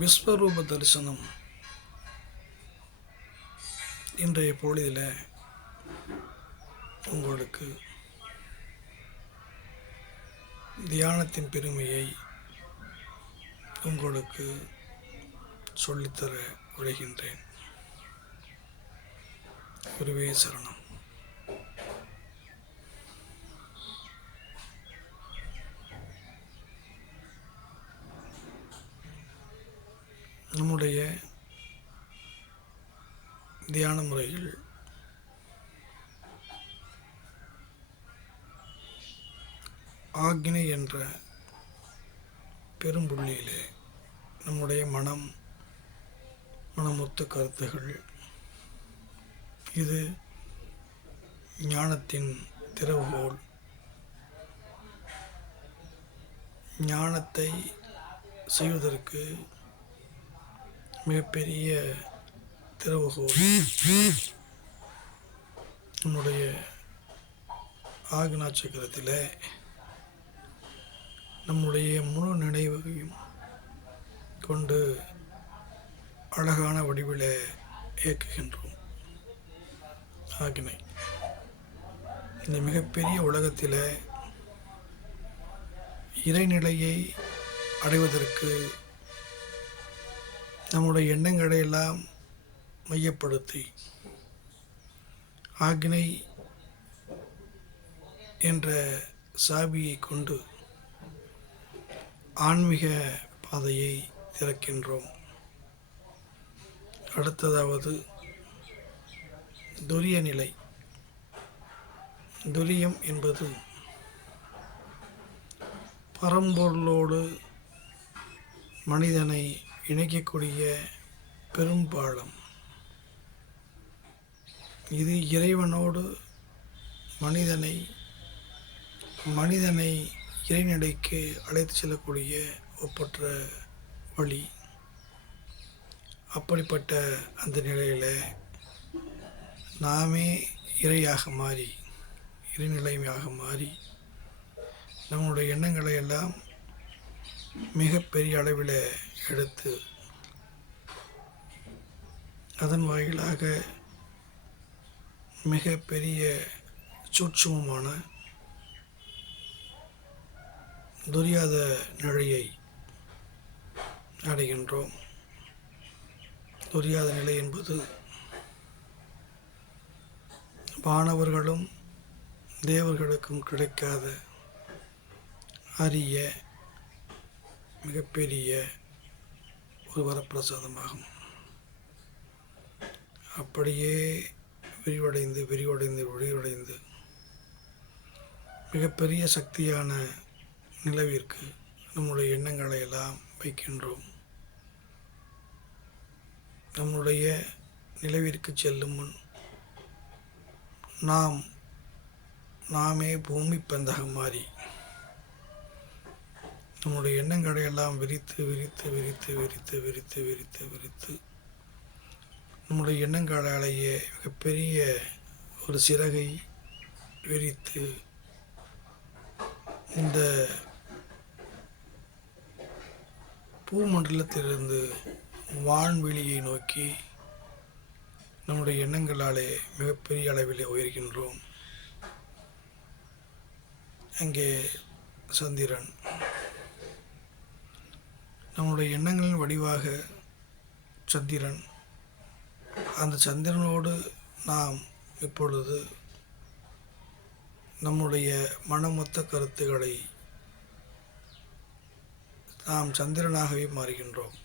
விஸ்வரூப தரிசனம் இன்றைய பொழுதில் உங்களுக்கு தியானத்தின் பெருமையை உங்களுக்கு சொல்லித்தர விளைகின்றேன். குருவே சரணம். நம்முடைய தியான முறையில் ஆக்ஞை என்ற பெரும்புள்ளியிலே நம்முடைய மனமொத்த கருத்துகள், இது ஞானத்தின் திறவுகோல். ஞானத்தை செய்வதற்கு மிகப்பெரிய திறவுகோல் நம்முடைய ஆக்ஞா சக்கரத்தில் நம்முடைய முழு நினைவையும் கொண்டு அழகான வடிவில் இயக்குகின்றோம். ஆக்ஞை இந்த மிகப்பெரிய உலகத்தில் இறைநிலையை அடைவதற்கு நம்முடைய எண்ணங்களை எல்லாம் மையப்படுத்தி ஆக்ஞை என்ற சாவியை கொண்டு ஆன்மீக பாதையை திறக்கின்றோம். அடுத்ததாவது துரிய நிலை. துரியம் என்பது பரம்பொருளோடு மனிதனை இணைக்கக்கூடிய பெரும்பாலம். இது இறைவனோடு மனிதனை இறைநிலைக்கு அழைத்து செல்லக்கூடிய ஒப்பற்ற வழி. அப்படிப்பட்ட அந்த நிலையில் நாமே இறையாக மாறி, இறைநிலையாக மாறி நம்முடைய எண்ணங்களை எல்லாம் மிகப்பெரிய அளவில் எடுத்து அதன் வாயிலாக மிகப்பெரிய சூட்சுமமான துரியாத நிலையை அடைகின்றோம். துரியாத நிலை என்பது வானவர்களும் தேவர்களுக்கும் கிடைக்காத அரிய மிகப்பெரிய ஒரு வரப்பிரசாதமாகும். அப்படியே விரிவடைந்து மிகப்பெரிய சக்தியான நிலவிற்கு நம்முடைய எண்ணங்களை எல்லாம் வைக்கின்றோம். நம்முடைய நிலவிற்கு செல்லும் முன் நாமே பூமி பந்தகம் மாறி நம்முடைய எண்ணங்களை எல்லாம் விரித்து நம்முடைய எண்ணங்களாலேயே மிகப்பெரிய ஒரு சிறகை விரித்து இந்த பூமண்டலத்திலிருந்து வான்வெளியை நோக்கி நம்முடைய எண்ணங்களாலே மிகப்பெரிய அளவில் உயர்கின்றோம். அங்கே சந்திரன் நம்முடைய எண்ணங்களின் வடிவாக சந்திரன். அந்த சந்திரனோடு நாம் இப்பொழுது நம்முடைய மனமொத்த கருத்துக்களை நாம் சந்திரனாகவே மாறுகின்றோம்.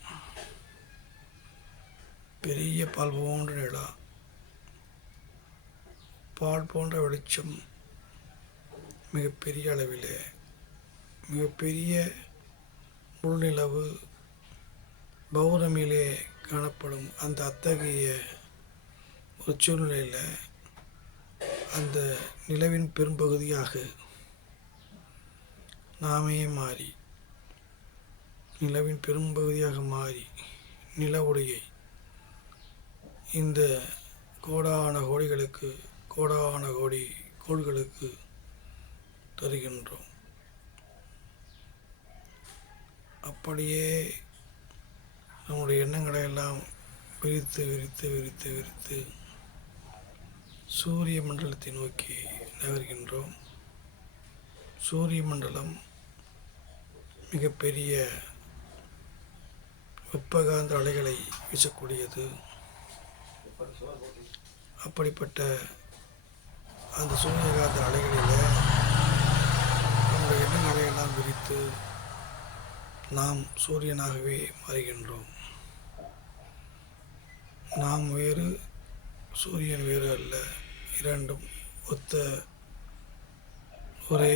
பெரிய பால் போன்ற நிலா, பால் போன்ற வெளிச்சம், மிகப்பெரிய அளவில் மிகப்பெரிய முழுநிலவு பௌர்ணமியிலே காணப்படும் அந்த அத்தகைய ஒரு சூழ்நிலையில் அந்த நிலவின் பெரும்பகுதியாக நாமே மாறி நிலவுடைய இந்த கோடான கோடி கோள்களுக்கு தருகின்றோம். அப்படியே நம்முடைய எண்ணங்களை எல்லாம் விரித்து விரித்து விரித்து விரித்து சூரிய மண்டலத்தை நோக்கி நகர்கின்றோம். சூரிய மண்டலம் மிகப்பெரிய வெப்பகாந்த அலைகளை வீசக்கூடியது. அப்படிப்பட்ட அந்த சூரியகாந்த அலைகளில் நம்முடைய எண்ணங்களை எல்லாம் விரித்து நாம் சூரியனாகவே மாறுகின்றோம். நாம் வேறு, சூரியன் வேறு அல்ல. இரண்டும் ஒத்த ஒரே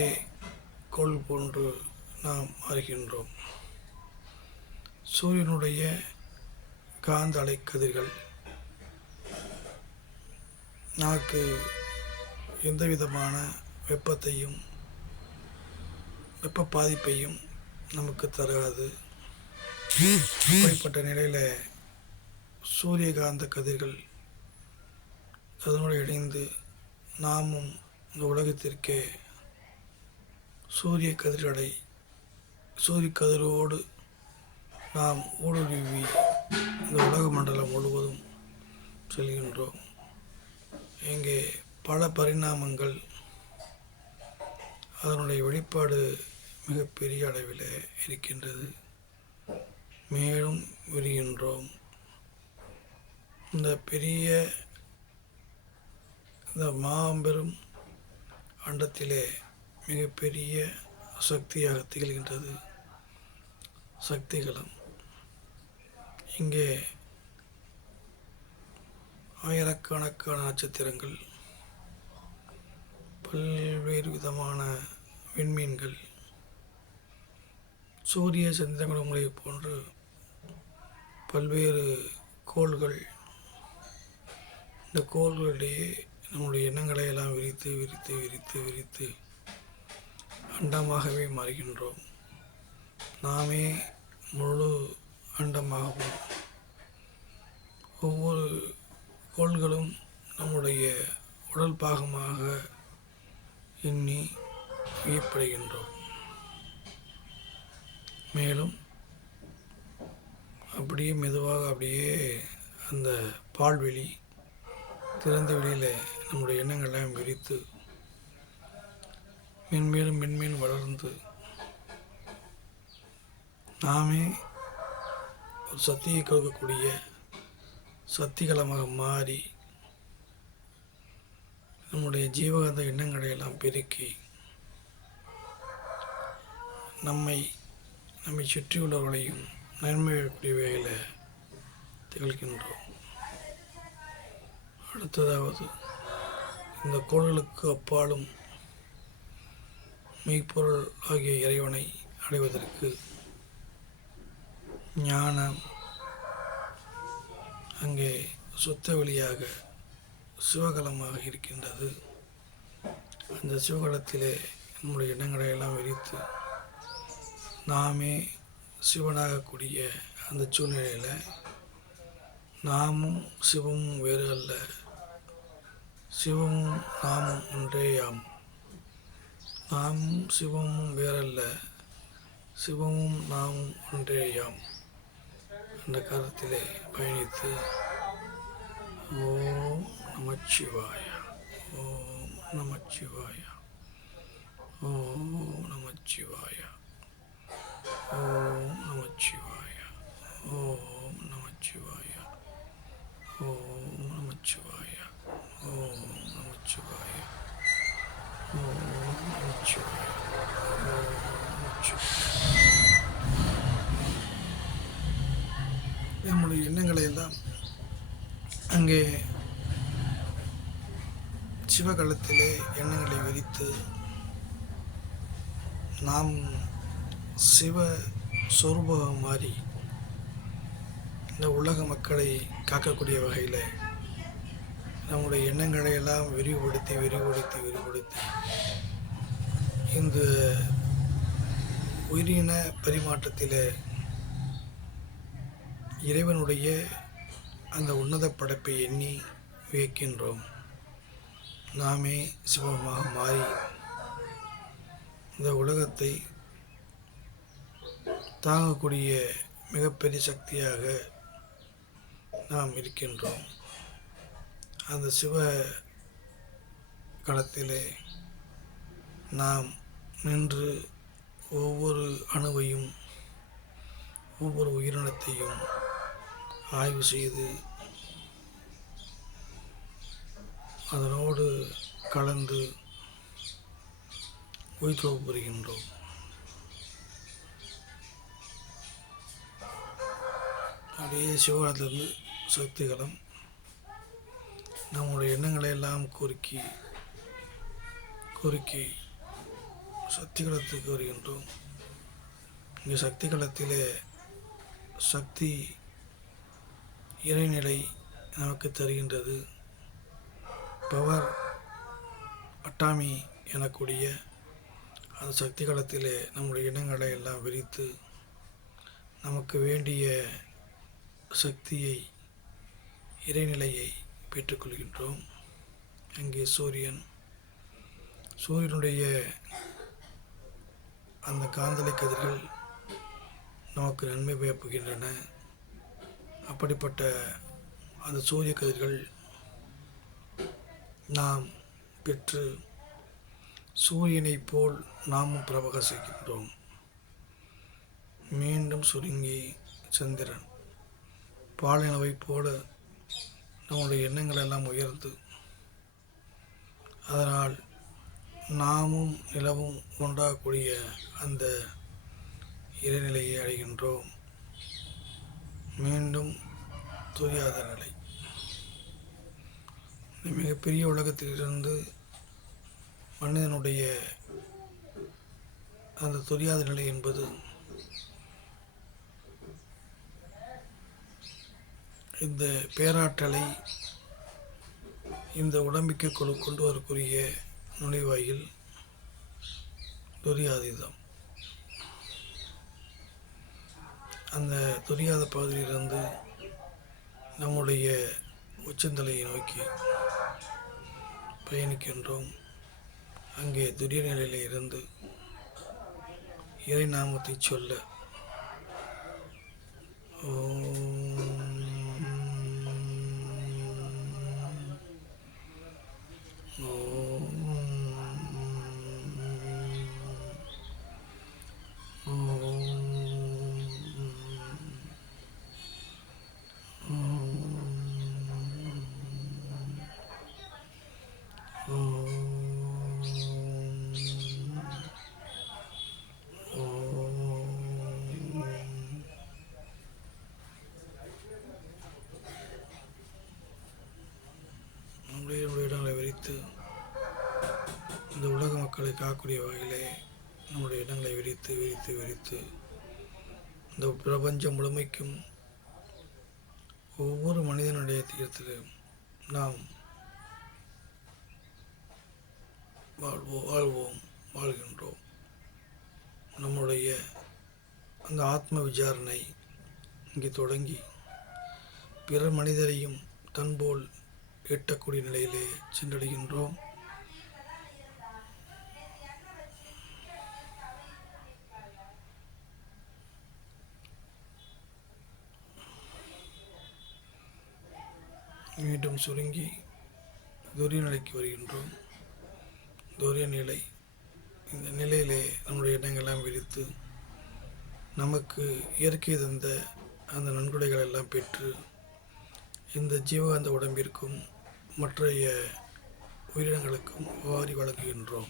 கோள் போன்று நாம் மாறுகின்றோம். சூரியனுடைய காந்த அலைக்கதிர்கள் நமக்கு எந்த விதமான வெப்பத்தையும் வெப்ப பாதிப்பையும் நமக்கு தராது. அப்படிப்பட்ட நிலையில் சூரியகாந்த கதிர்கள் அதனோடு இணைந்து நாமும் இந்த உலகத்திற்கே சூரிய கதிரோடு நாம் ஊடுருவி இந்த உலக மண்டலம் முழுவதும் செல்கின்றோம். இங்கே பல பரிணாமங்கள், அதனுடைய வெளிப்பாடு மிகப்பெரிய அளவில் இருக்கின்றது. மேலும் விரிகின்றோம். இந்த பெரிய இந்த மாபெரும் அண்டத்திலே மிகப்பெரிய சக்தியாக திகழ்கின்றது சக்திகளம். இங்கே ஆயிரக்கணக்கான நட்சத்திரங்கள், பல்வேறு விதமான விண்மீன்கள், சூரிய சந்திரங்களை போன்று பல்வேறு கோள்கள். இந்த கோள்களிடையே நம்முடைய எண்ணங்களை எல்லாம் விரித்து விரித்து விரித்து விரித்து அண்டமாகவே மாறுகின்றோம். நாமே முழு அண்டமாகவும் ஒவ்வொரு கோள்களும் நம்முடைய உடல் பாகமாக எண்ணி வியப்படைகின்றோம். மேலும் அப்படியே மெதுவாக அப்படியே அந்த பால்வெளி திறந்த வெளியில் நம்முடைய எண்ணங்கள்லாம் விரித்து மென்மேலும் மென்மேலும் வளர்ந்து நாமே ஒரு சக்தியை கொடுக்கக்கூடிய சக்திகளமாக மாறி நம்முடைய ஜீவகாந்த எண்ணங்களை எல்லாம் பெருக்கி நம்மை சுற்றியுள்ளவர்களையும் நன்மையக்கூடிய வகையில் திகழ்கின்றோம். அடுத்ததாவது இந்த கோள்களுக்கு அப்பாலும் மெய்ப்பொருள் ஆகிய இறைவனை அடைவதற்கு ஞானம் அங்கே சுத்த வெளியாக சிவகலமாக இருக்கின்றது. அந்த சிவகலத்திலே நம்முடைய எண்ணங்களை எல்லாம் விரித்து நாமே சிவனாகக்கூடிய அந்த சூழ்நிலையில் நாமும் சிவமும் வேறு அல்ல, சிவமும் நாமும் ஒன்றேயாம். நாமும் சிவமும் வேறல்ல, சிவமும் நாமும் ஒன்றேயாம் என்ற கருத்திலே பயணித்து ஓம் நமச்சிவாய, ஓம் நமச்சிவாய, ஓம் நமச்சிவாய, ஓம் நமச்சிவாய, ஓம் நமச்சிவாய, ஓம் நமச்சிவாய, ஓம் நமச்சிவாய, ஓம் நமச்சிவாய, ஓம் நமச்சிவாய. நம்முடைய எண்ணங்களை எல்லாம் அங்கே சிவகலத்திலே எண்ணங்களை விரித்து நாம் சிவ சொரூபமாக மாறி இந்த உலக மக்களை காக்கக்கூடிய வகையில் நம்முடைய எண்ணங்களை எல்லாம் விரிவுபடுத்தி விரிவுபடுத்தி விரிவுபடுத்தி இந்த உயிரின பரிமாற்றத்தில் இறைவனுடைய அந்த உன்னத படைப்பை எண்ணி வியக்கின்றோம். நாமே சிவமாக மாறி இந்த உலகத்தை தாங்கக்கூடிய மிகப்பெரிய சக்தியாக நாம் இருக்கின்றோம். அந்த சிவ களத்திலே நாம் நின்று ஒவ்வொரு அணுவையும் ஒவ்வொரு உயிரினத்தையும் ஆய்வு செய்து அதனோடு கலந்து உயிர்த்தொழில் புரிகின்றோம். அப்படியே சிவகாலத்திலிருந்து சக்திகளம் நம்முடைய எண்ணங்களை எல்லாம் குறுக்கி சக்திகளத்துக்கு வருகின்றோம். இங்கே சக்திகளத்திலே சக்தி இறைநிலை நமக்கு தருகின்றது. பவர் அட்டாமி எனக்கூடிய அந்த சக்தி களத்திலே நம்முடைய எண்ணங்களை எல்லாம் விரித்து நமக்கு வேண்டிய சக்தியை இறைநிலையை பெற்றுக்கொள்கின்றோம். அங்கே சூரியனுடைய அந்த காந்தலை கதிர்கள் நமக்கு நன்மை பயப்புகின்றன. அப்படிப்பட்ட அந்த சூரிய கதிர்கள் நாம் பெற்று சூரியனைப் போல் நாமும் பிரகாசிக்கின்றோம். மீண்டும் சுருங்கி சந்திரன் பாலினவைப் போல நம்முடைய எண்ணங்கள் எல்லாம் உயர்ந்து அதனால் நாமும் நிலவும் உண்டாகக்கூடிய அந்த இறைநிலையை அடைகின்றோம். மீண்டும் துரியாத நிலை. மிகப்பெரிய உலகத்திலிருந்து மனிதனுடைய அந்த துரியாத நிலை என்பது இந்த பேராற்றலை இந்த உடம்பிற்கு கொண்டு வரக்கூடிய நுழைவாயில் துரியாதீதம். அந்த துரியாத பகுதியிலிருந்து நம்முடைய உச்சந்தலையை நோக்கி பயணிக்கின்றோம். அங்கே துரிய நிலையில் இருந்து இறை நாமத்தை சொல்ல இடங்களை விரித்து இந்த உலக மக்களை காக்கக்கூடிய வகையிலே நம்முடைய இடங்களை விரித்து விரித்து விரித்து இந்த பிரபஞ்சம் முழுமைக்கும் ஒவ்வொரு மனிதனுடைய தீர்த்திலும் நாம் வாழ்கின்றோம். நம்முடைய அந்த ஆத்ம விசாரணை இங்கே தொடங்கி பிற மனிதரையும் தன்போல் எட்டக்கூடிய நிலையிலே சென்றடைகின்றோம். மீண்டும் சுருங்கி துரிய நிலைக்கு வருகின்றோம். துரிய நிலை, இந்த நிலையிலே நம்முடைய எண்ணங்கள்லாம் விரித்து நமக்கு இயற்கை தந்த அந்த நன்கொடைகள் எல்லாம் பெற்று இந்த ஜீவகாந்த உடம்பிற்கும் மற்றைய உயிரினங்களுக்கும் வாரி வழங்குகின்றோம்.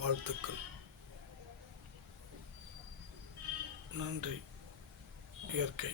வாழ்த்துக்கள். நன்றி இயற்கை.